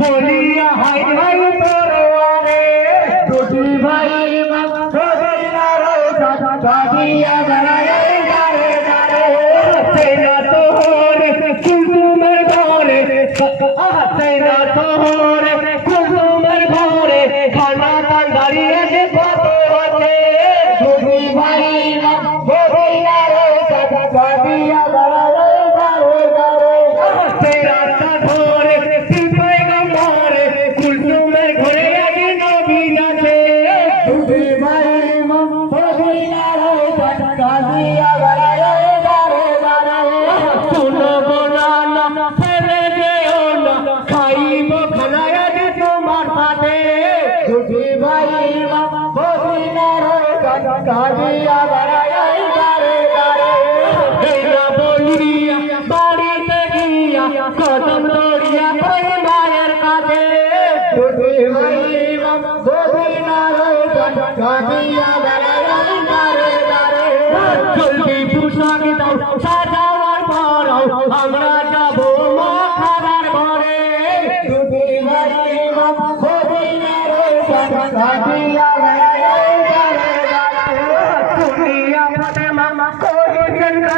বলিয়া high high পরওয়ারে দুটি ভাই কাঁদিয়া বেড়ায় দাঁড়ে দাঁড়ে সেনা তোরে কুসুমের ঘরে সেনা তোরে কুসুমের ঘরে খানা তান দাঁড়িয়ে যে কত আছে দুটি ভাই বলিয়া কাঁদিয়া বেড়ায় দাঁড়ে দাঁড়ে সেনা ধরে শিল্পাই গম্ভরে কুসুমের ঘরে আগে নবী আছে দুটি ভাই কাঁদিয়া বেড়ায় দাঁড়ে দাঁড়ে বলিয়া বাড়িতে গিয়া কদম লড়িয়া কই মায়ের কাছে কাঁদিয়া বেড়ায় দাঁড়ে দাঁড়ে জলদি পোশাক দাও সাজাওয়ার পর আমরা যাবো মা খাবার ঘরে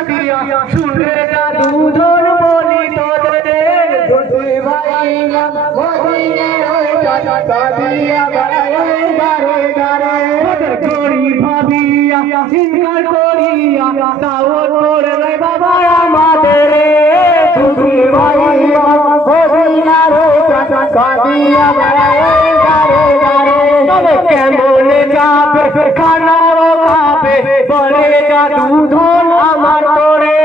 কাঁদিয়া শুনে জাদু ধর বলি তোদের দুই ভাই কাঁদিয়া বেড়ায় দাঁড়ে দাঁড়ে করি ভাবিয়া চিন্তার করিয়া তাও করে রে বাবা আমাদের দুই ভাই কাঁদিয়া বেড়ায় দাঁড়ে দাঁড়ে কেমন যাবে খানাও খাবে বলে জাদু ধর আমার তোরে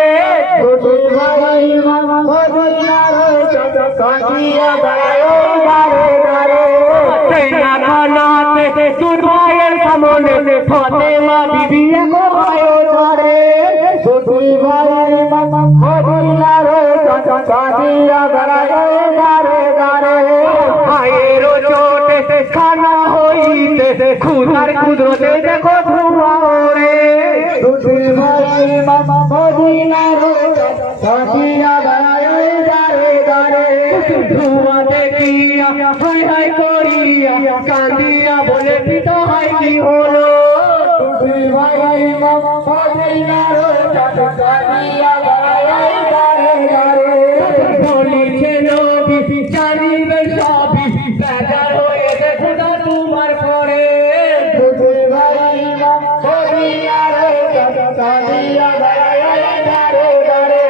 কাঁদিয়া বেড়ায় দাঁড়ে দাঁড়ে সেনা খানাতে তোর ভাইয়ের সামনে ফাতেমা বিবি ভয় ধরে দুই ভাই কাঁদিয়া বেড়ায় দাঁড়ে দাঁড়ে ভাইয়ের চোটে খানা হইতে খুদার কুদরতে দেখো ধোঁয়া রে দুই ভাই কাঁদিয়া বেড়ায় দাঁড়ে দাঁড়ে ধোঁয়া দেখিয়া হাই হাই করিয়া কাঁদিয়া বলে পিতা হাই কি হলো দুই ভাই কাঁদিয়া বেড়ায় দাঁড়ে দাঁড়ে বলিছে নবী জানিবে সবই বেজার হয়ে দেখো তোমার পরে দুই ভাই কাঁদিয়া বেড়ায় দাঁড়ে দাঁড়ে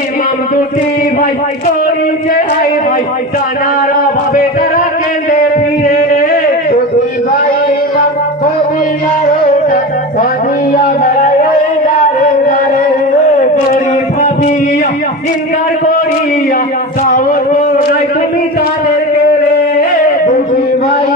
ইমাম দুটি ভাই করিছে হাই ভাই জানার অভাবে তারা কেঁদে ফিরে দুই ভাই কাঁদিয়া বেড়ায় দাঁড়ে দাঁড়ে করি ভাবিয়া ইনকার করিয়া দাওয়াত নাই তুমি তাদেরকে রে দুই ভাই